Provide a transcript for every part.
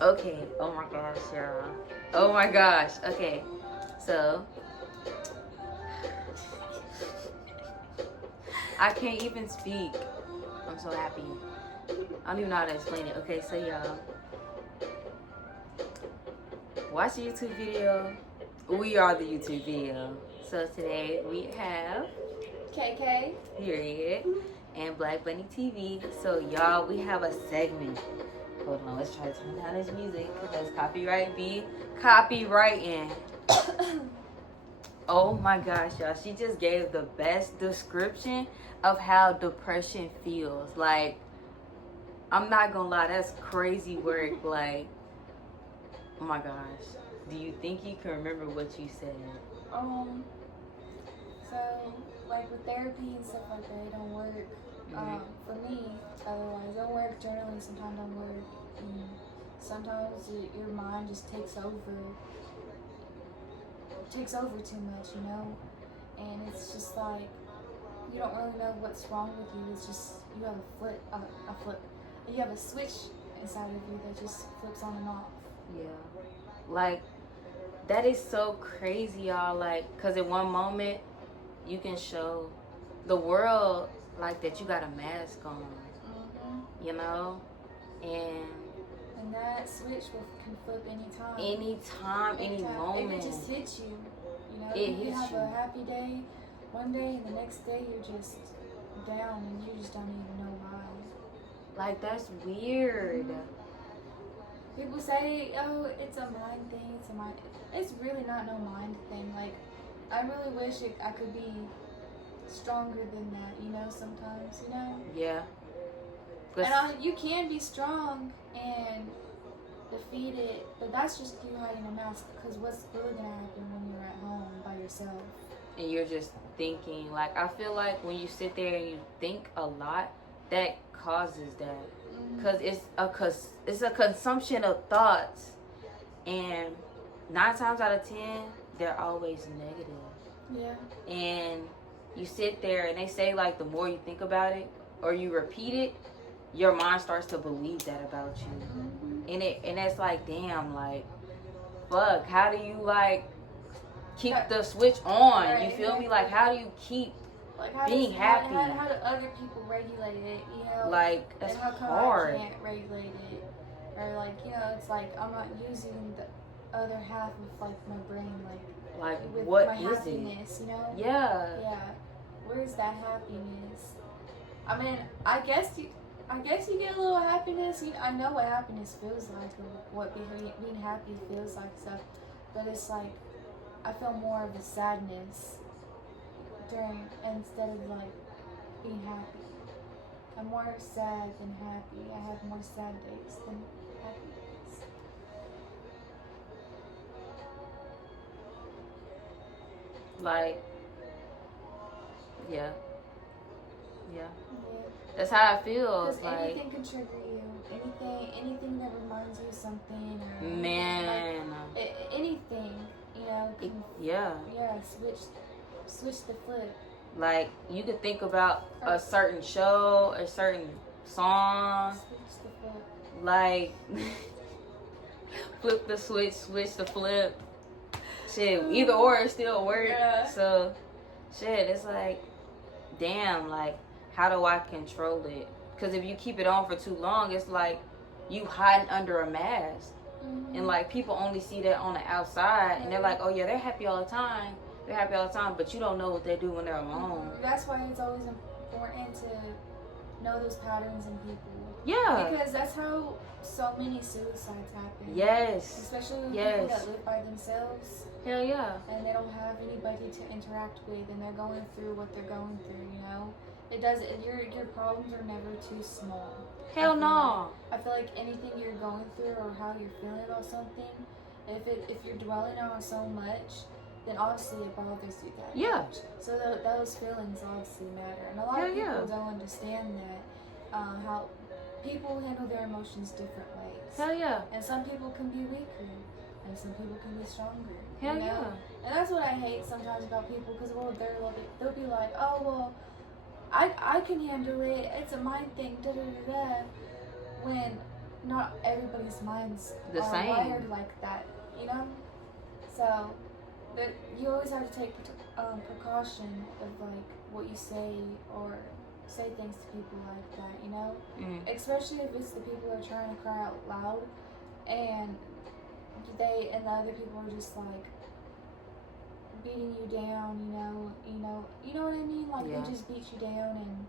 Okay. Oh my gosh, y'all. Oh my gosh. Okay. So I can't even speak. I'm so happy. I don't even know how to explain it. Okay, so y'all watch the YouTube video. We are the YouTube video. So today we have KK. Period and Black Bunny TV. So y'all, we have a segment. Hold on, let's try to turn down this music because copyright be copywriting. Oh my gosh, y'all. She just gave the best description of how depression feels. Like, I'm not gonna lie, that's crazy work. Like, oh my gosh. Do you think you can remember what you said? So like with therapy and stuff like that, it don't work. For me, otherwise, it don't work. Journaling sometimes don't work. Sometimes your mind just takes over too much, you know? And it's just like, you don't really know what's wrong with you. It's just, you have you have a switch inside of you that just flips on and off. Yeah. Like, that is so crazy, y'all. Like, because in one moment, you can show the world, like, that you got a mask on. You know? And that switch can flip anytime. Anytime, any moment. It just hits you. You know, It you hits have you. a happy day one day, and the next day you're just down, and you just don't even know why. Like, that's weird. People say, oh, it's a mind thing, it's really not no mind thing. Like, I really wish I could be stronger than that, you know, sometimes, you know? Yeah. And you can be strong and defeat it, but that's just you hiding a mask, because what's really going to happen when you're at home by yourself? And you're just thinking. Like, I feel like when you sit there and you think a lot, that causes that. Because it's a consumption of thoughts. And 9 times out of 10, they're always negative. Yeah. And you sit there and they say, like, the more you think about it or you repeat it, your mind starts to believe that about you. And it's like, damn, like, fuck, how do you, like, keep the switch on? Right, you feel me? Like, how do you keep being happy? How do other people regulate it, you know? Like, that's and how come hard. I can't regulate it? Or, like, you know, it's like I'm not using the other half of, like, my brain, like with what my is happiness, you know? Yeah. Yeah. Where's that happiness? I mean, I guess you get a little happiness. I know what happiness feels like, or what being happy feels like, stuff. But it's like, I feel more of a sadness instead of like being happy. I'm more sad than happy. I have more sad days than happy days. Like, yeah. That's how I feel. Because like, anything can trigger you. Anything that reminds you of something. Or man. Like, anything, you know. Yeah. Switch the flip. Like, you could think about a certain show, a certain song. Switch the flip. Like, flip the switch the flip. Shit, either or it still works. Yeah. So, shit, it's like, damn, like, how do I control it? Because if you keep it on for too long, it's like you hiding under a mask. And, like, people only see that on the outside. And they're like, oh, yeah, they're happy all the time. But you don't know what they do when they're alone. That's why it's always important to know those patterns in people. Yeah. Because that's how so many suicides happen. Yes. Especially with people that live by themselves. Hell yeah. And they don't have anybody to interact with, and they're going through what they're going through, you know? Your problems are never too small. Hell no. I feel like anything you're going through or how you're feeling about something, if you're dwelling on it so much, then obviously it bothers you that much. So those feelings obviously matter. And a lot of people don't understand that, how people handle their emotions different ways. Hell yeah. And some people can be weaker, and some people can be stronger. Hell you know? yeah. And that's what I hate sometimes about people, because they'll be like, oh, well, I can handle it. It's a mind thing, da da da da. When not everybody's minds the are same. wired like that, you know. So, but you always have to take precaution of like what you say or say things to people like that, you know. Especially if it's the people who are trying to cry out loud, and the other people are just like beating you down, you know what I mean? Like they just beat you down and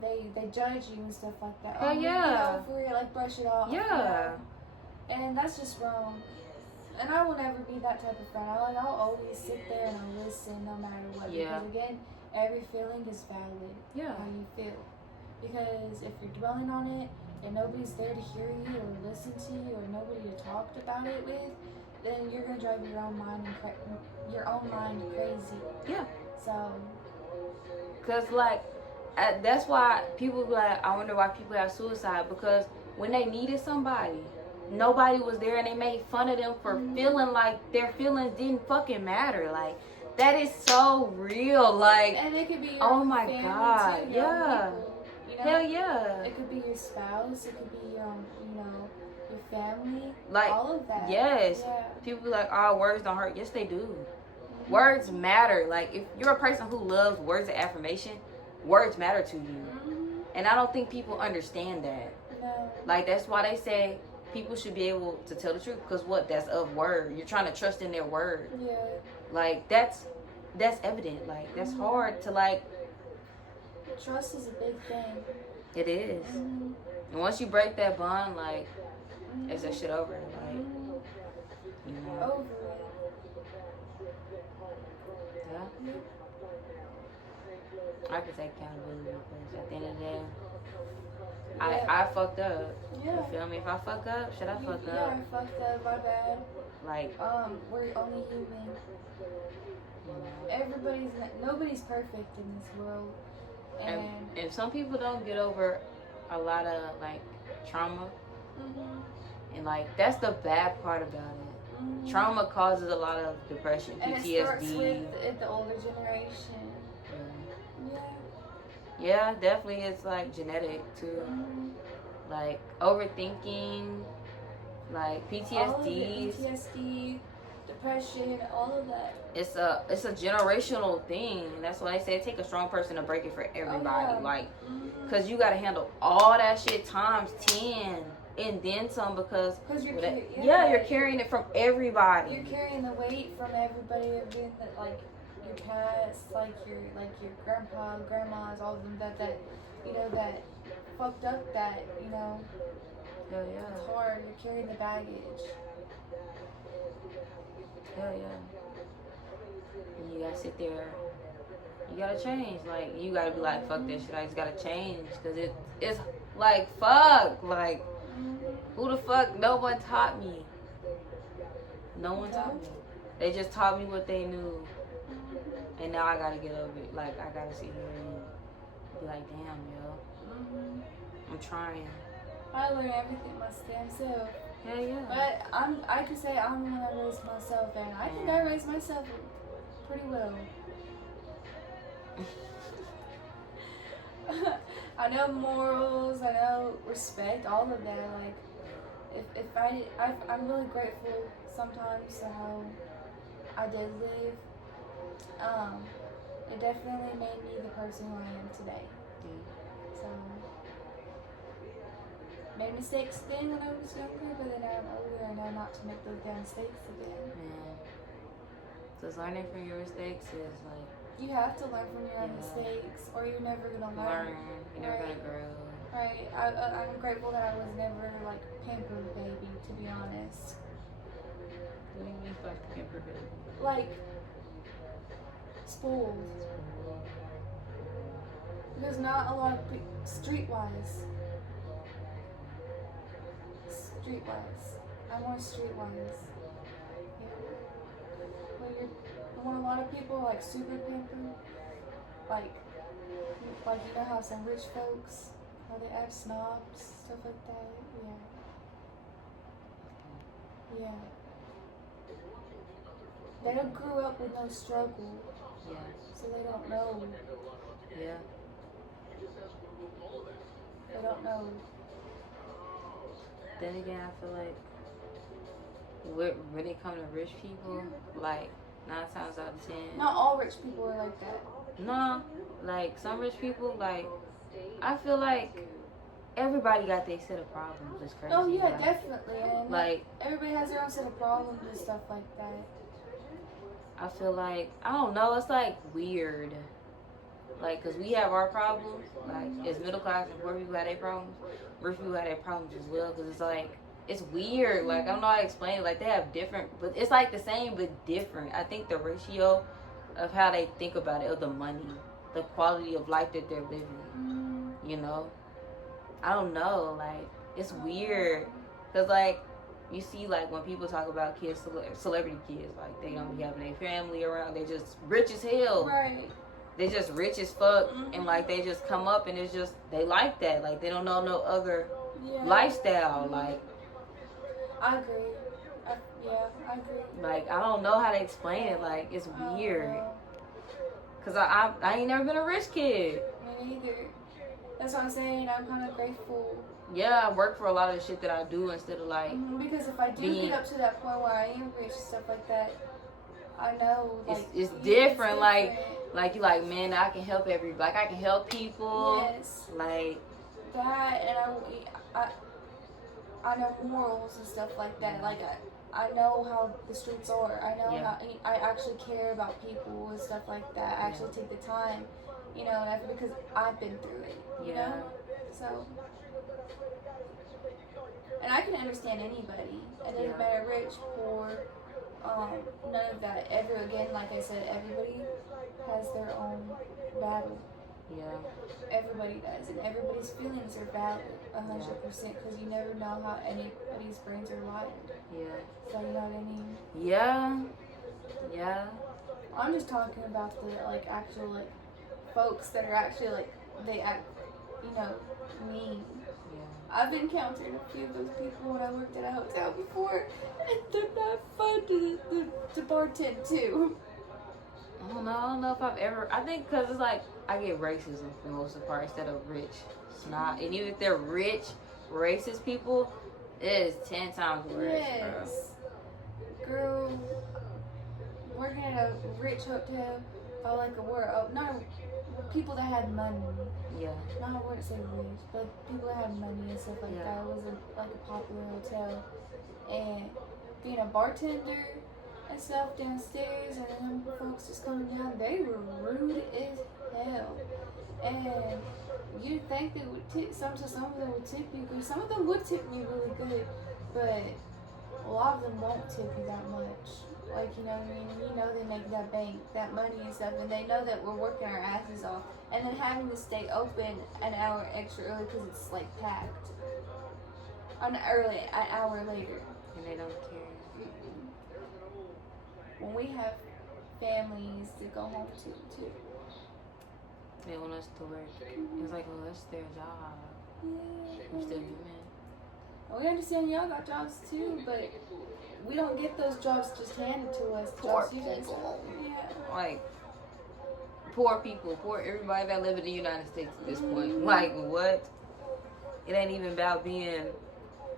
they judge you and stuff like that. Hell yeah. Get over it, like brush it off. Yeah. And that's just wrong. And I will never be that type of friend. I'll always sit there and I'll listen no matter what. Yeah. Because again, every feeling is valid. Yeah. How you feel. Because if you're dwelling on it and nobody's there to hear you or listen to you or nobody to talk about it with, then you're gonna drive your own mind crazy. Yeah. So. Cause like, that's why people be like, I wonder why people have suicide, because when they needed somebody, nobody was there and they made fun of them for feeling like their feelings didn't fucking matter. Like, that is so real. Like, and it could be your oh my family God, too, yeah. People, you know? Hell yeah. It could be your spouse, it could be your family, like, all of that. Yes. Yeah. People be like, oh, words don't hurt. Yes, they do. Words matter. Like, if you're a person who loves words of affirmation, words matter to you. And I don't think people understand that. No. Like, that's why they say people should be able to tell the truth, because what? That's of word. You're trying to trust in their word. Yeah. Like, that's evident. Like, that's hard to, like. Trust is a big thing. It is. And once you break that bond, like, it's that shit over. Like, you know. Over it. Yeah. I can take accountability, because at the end of the day, I fucked up. Yeah. You feel me? If I fuck up, should I fuck up? Yeah, I fucked up. My bad. Like, we're only human. Nobody's perfect in this world. And some people don't get over a lot of like trauma. And like, that's the bad part about it. Trauma causes a lot of depression, PTSD. And it starts with the older generation. Yeah, definitely. It's like genetic too. Like overthinking, like PTSD. PTSD, depression, all of that. It's a generational thing. That's why they say it take a strong person to break it for everybody. Like, cause you gotta handle all that shit times 10 and then some, because you're carrying it from everybody. You're carrying the weight from everybody. You're doing that, like your past, like your grandpa, grandmas, all of them that that fucked up that, Hell yeah. It's hard. You're carrying the baggage. Hell yeah. And you gotta sit there. You gotta change. Like, you gotta be like, fuck this shit. I just gotta change. Because it's like, fuck. Like, who the fuck? No one taught me. No one taught me. They just taught me what they knew. And now I gotta get over it. Like, I gotta sit here and be like, damn, yo. I'm trying. I learned everything myself. Hell yeah. But I can say I'm the one that raised myself, and I think I raised myself pretty well. I know morals, I know respect, all of that. Like, I'm really grateful sometimes to how I did live. It definitely made me the person who I am today. So, made mistakes then when I was younger, but then I'm older and I know not to make those damn mistakes again. Man. Just learning from your mistakes is like... You have to learn from your own mistakes, or you're never gonna learn. You're never gonna grow. Right. I'm grateful that I was never like pampered baby, to be honest. What do you mean by pampered baby? Like spoiled. Because not a lot of people, streetwise. I'm more streetwise. Yeah. When a lot of people like super pampered, like you know how some rich folks, how they act snobs, stuff like that. Yeah. They don't grow up with no struggle. Yeah. So they don't know. Yeah. They don't know then again, I feel like when it comes to rich people, like 9 times out of 10. Not all rich people are like that. No, like some rich people, like I feel like everybody got their set of problems. It's crazy. Oh yeah, like, definitely. And like everybody has their own set of problems and stuff like that. I feel like I don't know. It's like weird. Like, cause we have our problems. Like, as middle class and poor people have their problems. Rich people have their problems as well. Cause it's like it's weird. Like I don't know how to explain it. Like they have different, but it's like the same but different. I think the ratio of how they think about it, of the money, the quality of life that they're living. You know, I don't know. Like it's weird. Cause like you see, like when people talk about kids, celebrity kids, like they don't be having their family around. They just rich as hell. Right. They just rich as fuck, and like they just come up and it's just they like that. Like they don't know no other lifestyle. Like I agree. I agree. Like I don't know how to explain it. Like it's weird. Cause I ain't never been a rich kid. Me neither. That's what I'm saying. I'm kind of grateful. Yeah, I work for a lot of the shit that I do instead of like. Because if I do get up to that point where I am rich and stuff like that, I know like it's different. Like you like, man, I can help like I can help people. Yes. Like that, and I know morals and stuff like that. Like I know how the streets are. I know how I actually care about people and stuff like that. I actually take the time, you know, because I've been through it. You know, so. And I can understand anybody. It doesn't matter rich, poor, none of that. Like I said, everybody has their own battle. Yeah. Everybody does, and everybody's feelings are valid, 100%, because you never know how anybody's brains are wired. Yeah. So you know what I mean? Yeah. Yeah. I'm just talking about the actual folks that are actually they act, mean. I've encountered a few of those people when I worked at a hotel before, and they're not fun to bartend to. I don't know if I've ever. I think because it's like I get racism for the most part instead of rich. It's not, and even if they're rich, racist people, it is 10 times worse. Yes, girl, working at a rich hotel, people that had money. Yeah. No, I wouldn't say rich, but people that had money and stuff like that. It was a popular hotel, and being a bartender and stuff downstairs, and then folks just coming down, they were rude as hell. And you'd think they would tip, some of them would tip you good. Some of them would tip me really good, but a lot of them won't tip you that much. Like, you know what I mean? You know they make that bank, that money and stuff, and they know that we're working our asses off. And then having to stay open an hour extra early because it's packed. An hour later. And they don't care. When we have families to go home to too. They want us to work. It's like, well, that's their job. Yeah. We're still human. We understand y'all got jobs too, but we don't get those jobs just handed to us. Poor people. Like, poor people. Poor everybody that live in the United States at this point. Like, what? It ain't even about being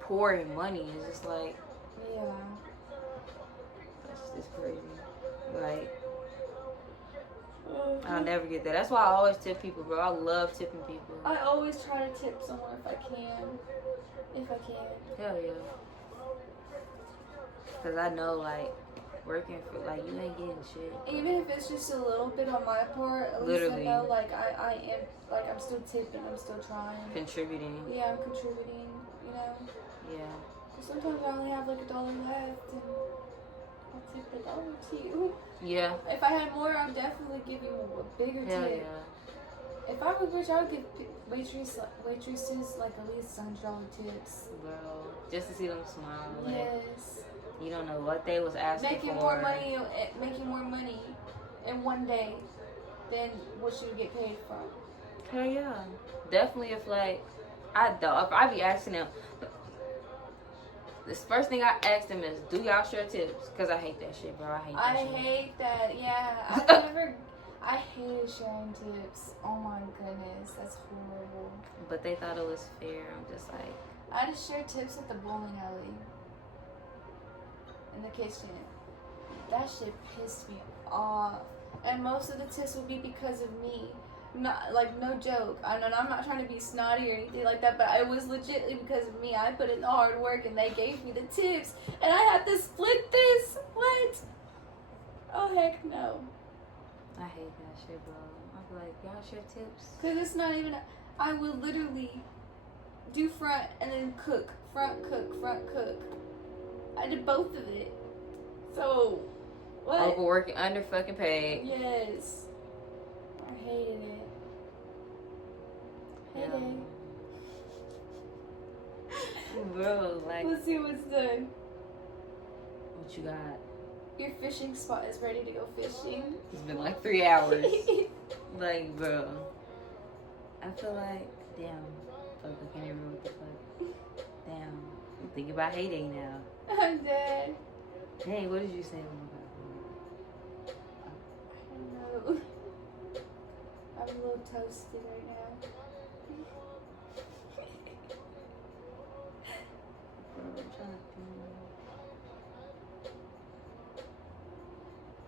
poor in money. It's just like... Yeah. That's just crazy. Like... I'll never get that. That's why I always tip people, bro. I love tipping people. I always try to tip someone if I can. If I can. Hell yeah. Cause I know, working for, you ain't getting shit. Even if it's just a little bit on my part, at least I know, I am, I'm still tipping, I'm still trying. Contributing. Yeah, I'm contributing, you know? Yeah. Sometimes I only have $1 left, and I'll tip $1 to you. Yeah. If I had more, I'd definitely give you a bigger tip. Yeah. If I was rich, I would give waitresses at least $100 tips. Bro, just to see them smile. Yes. You don't know what they was asking making for. Making more money in one day than what you get paid from. Hell yeah. Definitely if I be asking them, this first thing I ask them is, do y'all share tips? Because I hate that shit, bro. I hate that. Yeah. I hated sharing tips. Oh my goodness. That's horrible. But they thought it was fair. I'm just like... I had to share tips at the bowling alley. In the kitchen. That shit pissed me off. And most of the tips would be because of me. Not like, no joke. I'm not trying to be snotty or anything like that, but it was legitly because of me. I put in the hard work and they gave me the tips, and I have to split this. What? Oh heck no. I hate that shit, bro. I'd be like, y'all share tips? Cause it's not even. I would literally do front and then cook, front cook, front cook. I did both of it. So what? Overworking, under fucking paid. Yes. I hated it. Hated. Bro, like. Let's see what's done. What you got? Your fishing spot is ready to go fishing. It's been like 3 hours. Like, bro. I feel like, damn. Fuck, I can't even remember what the fuck. Damn. I'm thinking about Heyyy now. I'm dead. Hey, what did you say? I don't know. I'm a little toasted right now.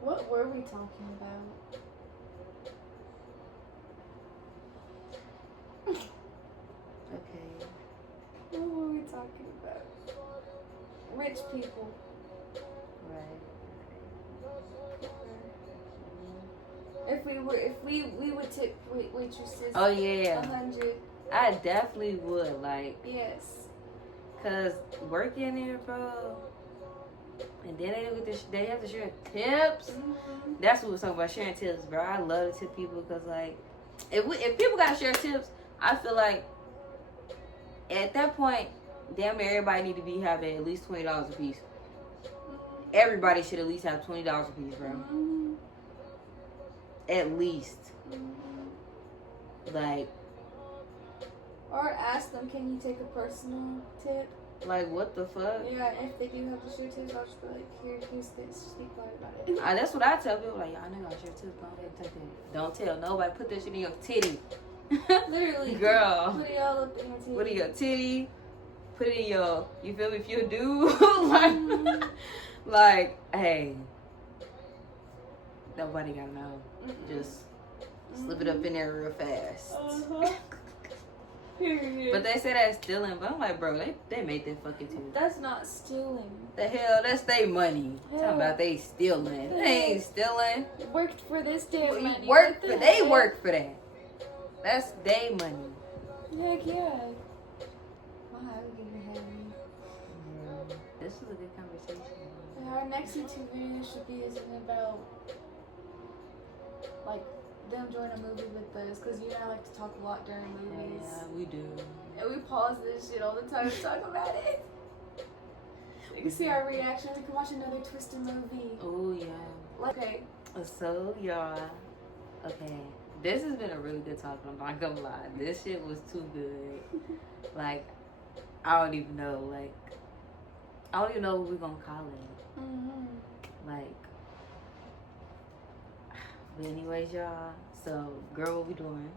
What were we talking about? Okay. What were we talking about? Rich people. Right. If we would tip waitresses. Oh yeah. 100. I definitely would, like. Yes. Cause working there, bro. And then they have to share tips. Mm-hmm. That's what we're talking about, sharing tips, bro. I love to tip people because, like, if people gotta share tips, I feel like at that point, damn near everybody need to be having at least $20 a piece. Everybody should at least have $20 a piece, bro. Mm-hmm. At least. Mm-hmm. Like. Or ask them, can you take a personal tip? Like, what the fuck? Yeah, if they do have to share tips, I'll just be like, here's this. Just be quiet about it. That's what I tell people. Like, y'all know I share tips. Go ahead and take that. Don't tell nobody. Put that shit in your titty. Literally. Girl. Put it all up in your titty. Put it in your titty. Put it in your, you feel me? If you do. Like, like, hey. Nobody gotta know. Just slip it up in there real fast. Uh-huh. Period. But they say that's stealing. But I'm like, bro, they made that fucking tip. That's not stealing. The hell, that's their money. Hell. Talking about they stealing. They ain't stealing. Worked for this damn money. They work for that. That's their money. Heck yeah. Wow, I'm getting heavy. This was a good conversation. Our next YouTube video should be something about like them join a movie with us, because you and I like to talk a lot during movies. Yeah, we do. And we pause this shit all the time to talk about it. You can see our reaction. We can watch another twisted movie. Oh yeah. Like, okay. So y'all, okay. This has been a really good talk. I'm not gonna lie. This shit was too good. Like, I don't even know. Like, I don't even know what we're gonna call it. Mm-hmm. Like, but anyways, y'all. So, girl, what we doing?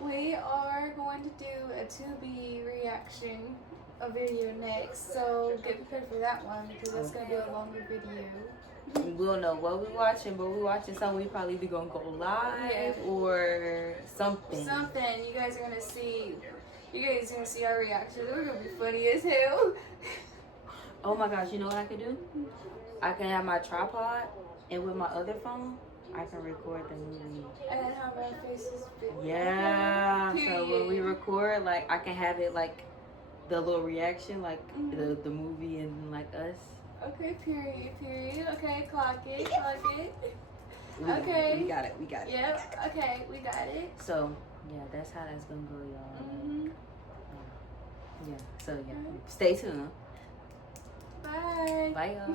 We are going to do a 2B reaction a video next. So get prepared for that one, because that's gonna be a longer video. We'll know what we're watching, but we're watching something we probably be gonna go live or something. Something. You guys are gonna see. You guys are gonna see our reaction. We're gonna be funny as hell. Oh my gosh, you know what I could do? I can have my tripod, and with my other phone, I can record the movie. And then have our faces fit. Yeah. Period. So when we record, like, I can have it like the little reaction, like the movie and like us. Okay, period. Okay, clock it. We got it. Yep, okay, we got it. So, yeah, that's how that's gonna go, y'all. Yeah, so yeah, stay tuned. Bye. Bye, y'all.